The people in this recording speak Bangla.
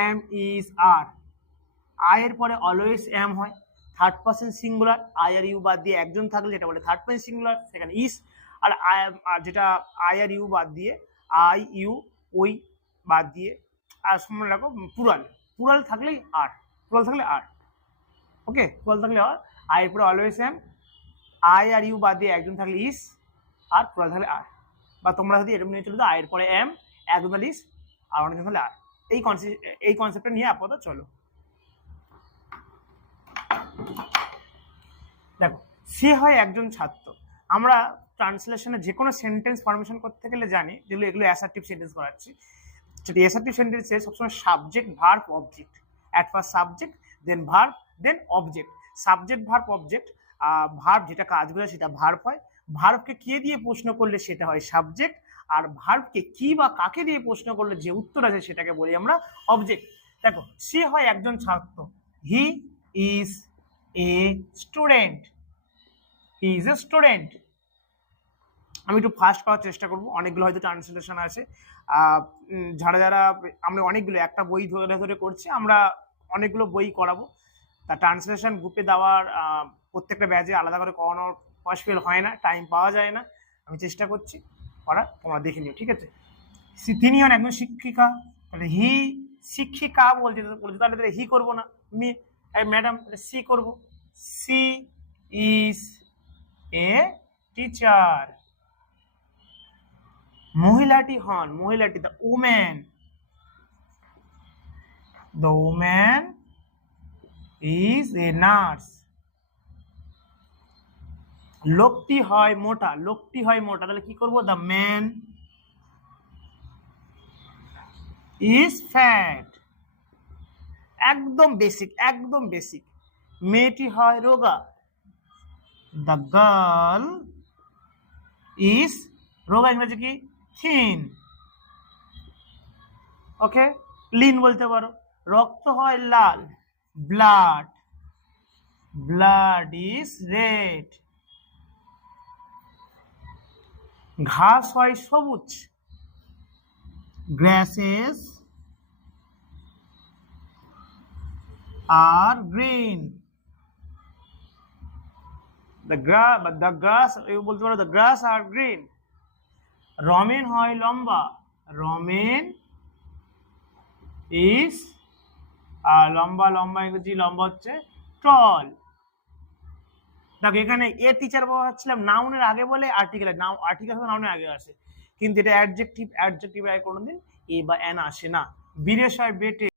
এম ইজ আর, আই এর পরে অলওয়েজ এম হয়, থার্ড পার্সন সিঙ্গুলার, আই আর ইউ বাদ দিয়ে একজন থাকলে যেটা বলে থার্ড পার্সন সিঙ্গুলার, সেখানে ইজ। আর যেটা আই আর ইউ বাদ দিয়ে আই ইউ ওই বাদ দিয়ে আর মনে রাখো প্লুরাল, প্লুরাল থাকলেই আর, প্লুরাল থাকলে আর, ওকে, প্লুরাল থাকলে আর, আই এর পরে অলওয়েজ এম, আই আর ইউ বাদ দিয়ে একজন থাকলে ইজ, আর প্লুরাল থাকলে আর। বা তোমরা যদি এরকম নিয়ে চলে তো আয়ের পরে এম, একজন থাকলে ইজ, আর অনেকজন থাকলে আর। এই কনসেপ্টটা নিয়ে আপাতত চলো। দেখো, সে হয় একজন ছাত্র। আমরা ট্রান্সলেশনে যে কোনো সেন্টেন্স ফরমেশন করতে গেলে জানি যেগুলো এগুলো অ্যাসার্টিভ সেন্টেন্স করাচ্ছি, সেটা অ্যাসার্টিভ সেন্টেন্সে সবসময় subject verb object, at first subject then verb then object, subject verb object, verb যেটা কাজ করে সেটা ভার্ব হয়, ভার্বকে কে দিয়ে প্রশ্ন করলে সেটা হয় সাবজেক্ট, আর ভার্বকে কি বা কাকে দিয়ে প্রশ্ন করলে যে উত্তর আছে সেটাকে বলি আমরা অবজেক্ট। দেখো, সে হয় একজন ছাত্র, he is a student, he is a student. আমি একটু ফাস্ট করার চেষ্টা করবো, অনেকগুলো হয়তো ট্রান্সলেশন আছে, যারা যারা আমরা অনেকগুলো একটা বই ধরে ধরে করছি, আমরা অনেকগুলো বই করাবো, তা ট্রান্সলেশন গ্রুপে দেওয়ার প্রত্যেকটা ব্যাচে আলাদা করে করানোর পসিবল হয় না, টাইম পাওয়া যায় না, আমি চেষ্টা করছি করার, তোমরা দেখে নিও, ঠিক আছে। তিনি হন একজন শিক্ষিকা, তাহলে হি শিক্ষিকা বলছে, তাহলে হি করবো না, ম্যাডাম সি করবো, সি ইজ এ টিচার। মহিলাটি হন, মহিলাটি the woman, the woman is a nurse. লোকটি হয় মোটা, লোকটি হয় মোটা, তাহলে কি করবো, দ্য ম্যান ইজ ফ্যাট। একদম বেসিক, একদম বেসিক। মেয়েটি হয় রোগা, দ্য গার্ল ইজ, রোগা ইংরেজি কি, থিন, ওকে, লিন বলতে পারো। রক্ত হয় লাল, ব্লাড, ব্লাড ইজ রেড। ঘাস হয় সবুজ, grasses are green, the grass বলতে পারো, the grass are green. Ramen হয় লম্বা, রমেন ইজ, লম্বা, লম্বা ইংরেজি লম্বা হচ্ছে টল। দেখো, এখানে এ টিচার বলছিলাম নাউনের আগে বলে আর্টিকেলের, নাম আর্টিকেল নাউনের আগে আসে, কিন্তু এটা অ্যাডজেক্টিভ, অ্যাডজেক্টিভ আগে কোনোদিন এ বা এন আসে না। বীরেশ হয় বেটে,